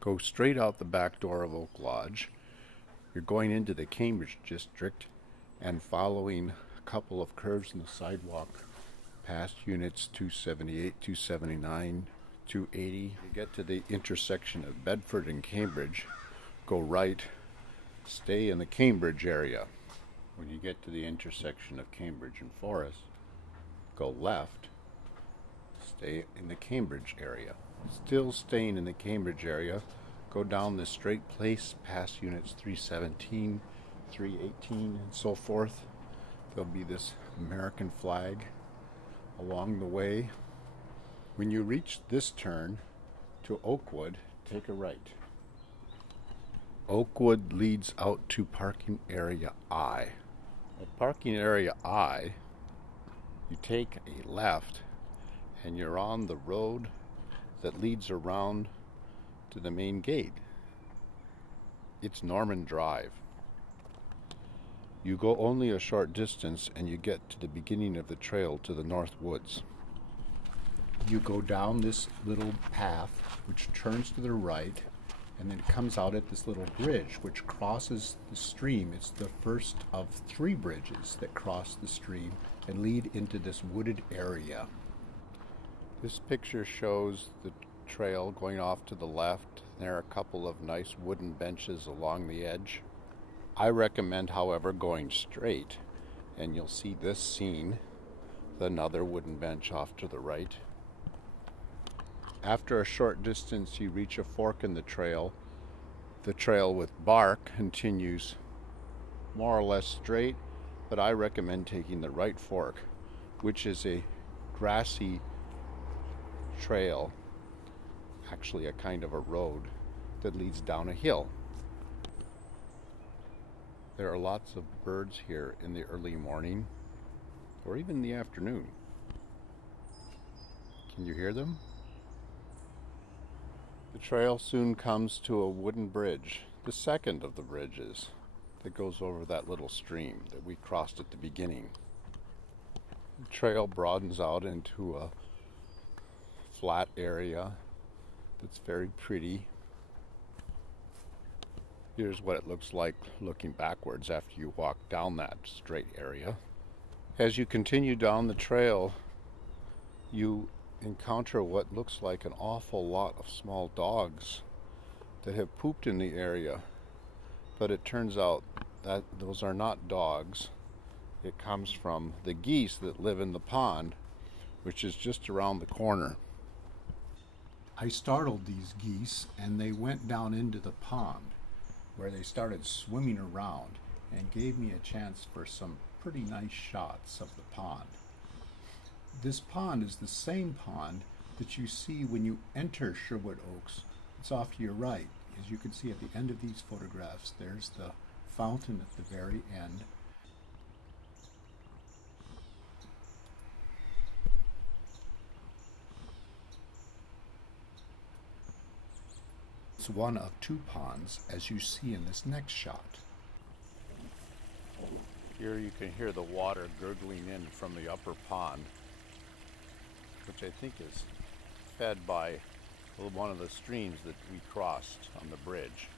Go straight out the back door of Oak Lodge. You're going into the Cambridge district and following a couple of curves in the sidewalk past units 278, 279, 280. You get to the intersection of Bedford and Cambridge, go right, stay in the Cambridge area. When you get to the intersection of Cambridge and Forest, go left, stay in the Cambridge area. Still staying in the Cambridge area, go down this straight place past units 317, 318, and so forth. There'll be this American flag along the way. When you reach this turn to Oakwood, take a right. Oakwood leads out to parking area I. At parking area I, you take a left and you're on the road that leads around to the main gate. It's Norman Drive. You go only a short distance and you get to the beginning of the trail to the North Woods. You go down this little path which turns to the right and then comes out at this little bridge which crosses the stream. It's the first of 3 bridges that cross the stream and lead into this wooded area. This picture shows the trail going off to the left. There are a couple of nice wooden benches along the edge. I recommend, however, going straight, and you'll see this scene, another wooden bench off to the right. After a short distance, you reach a fork in the trail. The trail with bark continues more or less straight, but I recommend taking the right fork, which is a grassy trail, actually a kind of a road that leads down a hill. There are lots of birds here in the early morning or even the afternoon. Can you hear them? The trail soon comes to a wooden bridge, the second of the bridges that goes over that little stream that we crossed at the beginning. The trail broadens out into a flat area that's very pretty. Here's what it looks like looking backwards after you walk down that straight area. As you continue down the trail, you encounter what looks like an awful lot of small dogs that have pooped in the area, but it turns out that those are not dogs. It comes from the geese that live in the pond, which is just around the corner. I startled these geese and they went down into the pond where they started swimming around and gave me a chance for some pretty nice shots of the pond. This pond is the same pond that you see when you enter Sherwood Oaks. It's off to your right. As you can see at the end of these photographs, there's the fountain at the very end. It's one of 2 ponds, as you see in this next shot. Here you can hear the water gurgling in from the upper pond, which I think is fed by one of the streams that we crossed on the bridge.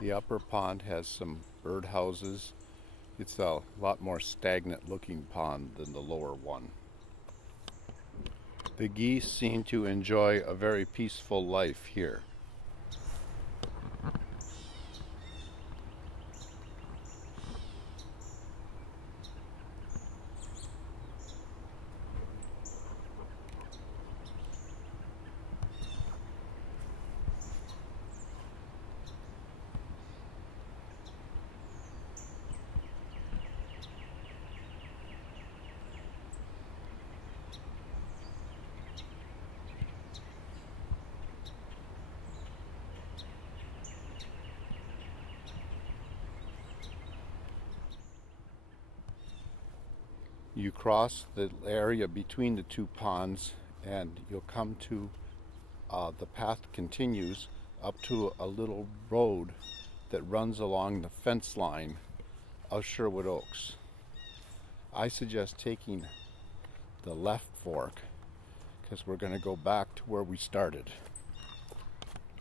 The upper pond has some birdhouses. It's a lot more stagnant looking pond than the lower one. The geese seem to enjoy a very peaceful life here. You cross the area between the 2 ponds and you'll come to, the path continues up to a little road that runs along the fence line of Sherwood Oaks. I suggest taking the left fork because we're going to go back to where we started.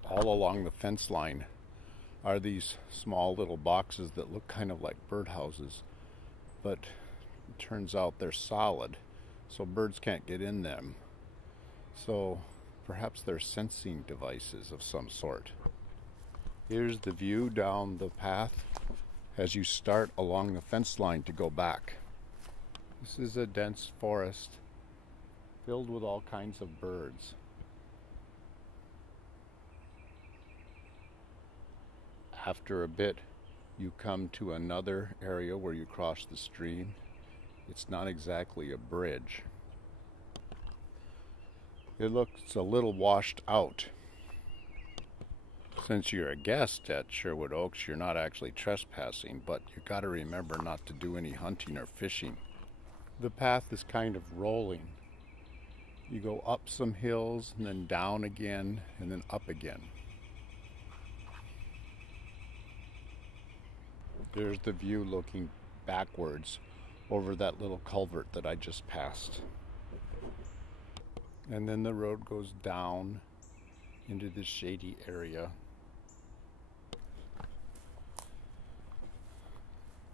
all along the fence line are these small little boxes that look kind of like birdhouses, but it turns out they're solid, so birds can't get in them. So perhaps they're sensing devices of some sort. Here's the view down the path as you start along the fence line to go back. This is a dense forest filled with all kinds of birds. After a bit, you come to another area where you cross the stream. It's not exactly a bridge. It looks a little washed out. Since you're a guest at Sherwood Oaks, you're not actually trespassing, but you got to remember not to do any hunting or fishing. The path is kind of rolling. You go up some hills and then down again and then up again. There's the view looking backwards over that little culvert that I just passed. And then the road goes down into this shady area.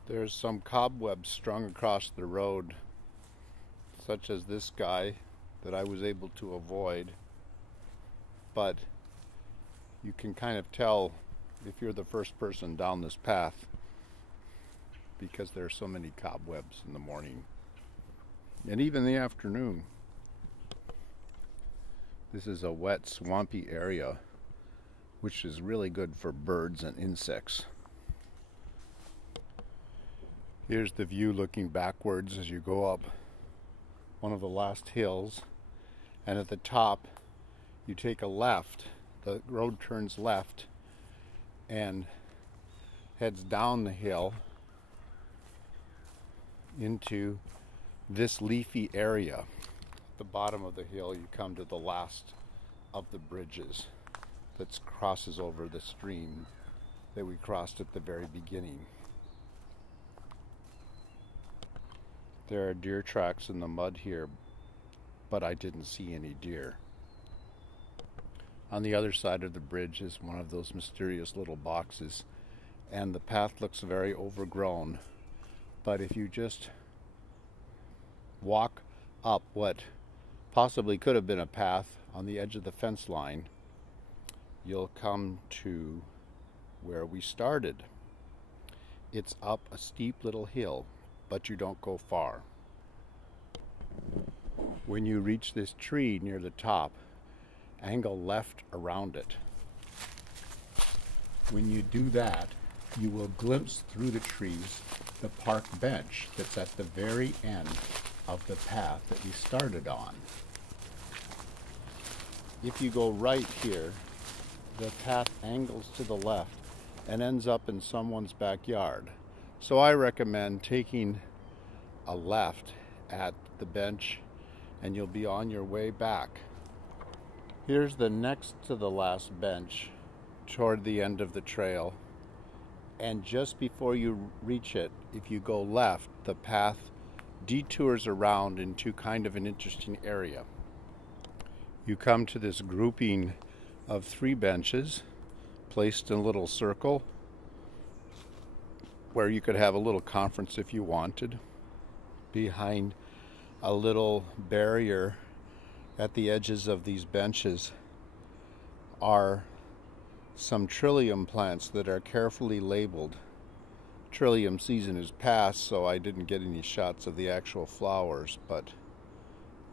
There's some cobwebs strung across the road, such as this guy that I was able to avoid. But you can kind of tell if you're the first person down this path, because there are so many cobwebs in the morning and even the afternoon. This is a wet, swampy area, which is really good for birds and insects. Here's the view looking backwards as you go up one of the last hills, and at the top you take a left. The road turns left and heads down the hill into this leafy area. At the bottom of the hill you come to the last of the bridges that crosses over the stream that we crossed at the very beginning. There are deer tracks in the mud here, but I didn't see any deer. On the other side of the bridge is one of those mysterious little boxes, and the path looks very overgrown. But if you just walk up what possibly could have been a path on the edge of the fence line, you'll come to where we started. It's up a steep little hill, but you don't go far. When you reach this tree near the top, angle left around it. When you do that, you will glimpse through the trees the park bench that's at the very end of the path that we started on. If you go right here, the path angles to the left and ends up in someone's backyard. So I recommend taking a left at the bench and you'll be on your way back. Here's the next to the last bench toward the end of the trail. And just before you reach it, if you go left, the path detours around into kind of an interesting area. You come to this grouping of 3 benches placed in a little circle where you could have a little conference if you wanted. Behind a little barrier at the edges of these benches are some trillium plants that are carefully labeled. Trillium season is past, so I didn't get any shots of the actual flowers, but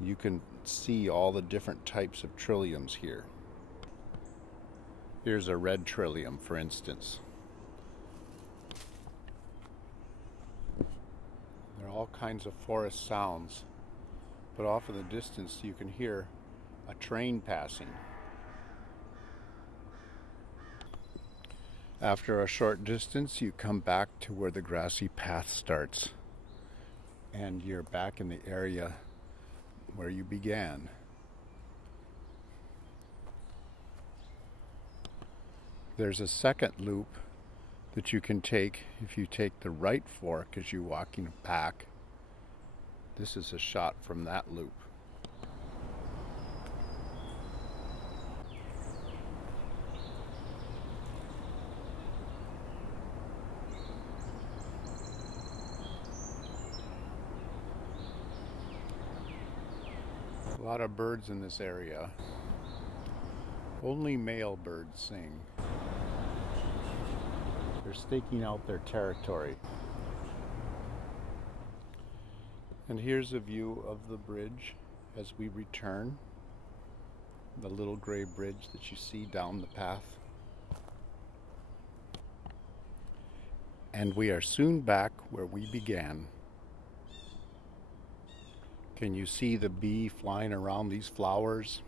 you can see all the different types of trilliums here. Here's a red trillium, for instance. There are all kinds of forest sounds, but off in the distance you can hear a train passing. After a short distance, you come back to where the grassy path starts, and you're back in the area where you began. There's a second loop that you can take if you take the right fork as you're walking back. This is a shot from that loop. A lot of birds in this area. Only male birds sing. They're staking out their territory. And here's a view of the bridge as we return. The little gray bridge that you see down the path. And we are soon back where we began. Can you see the bee flying around these flowers?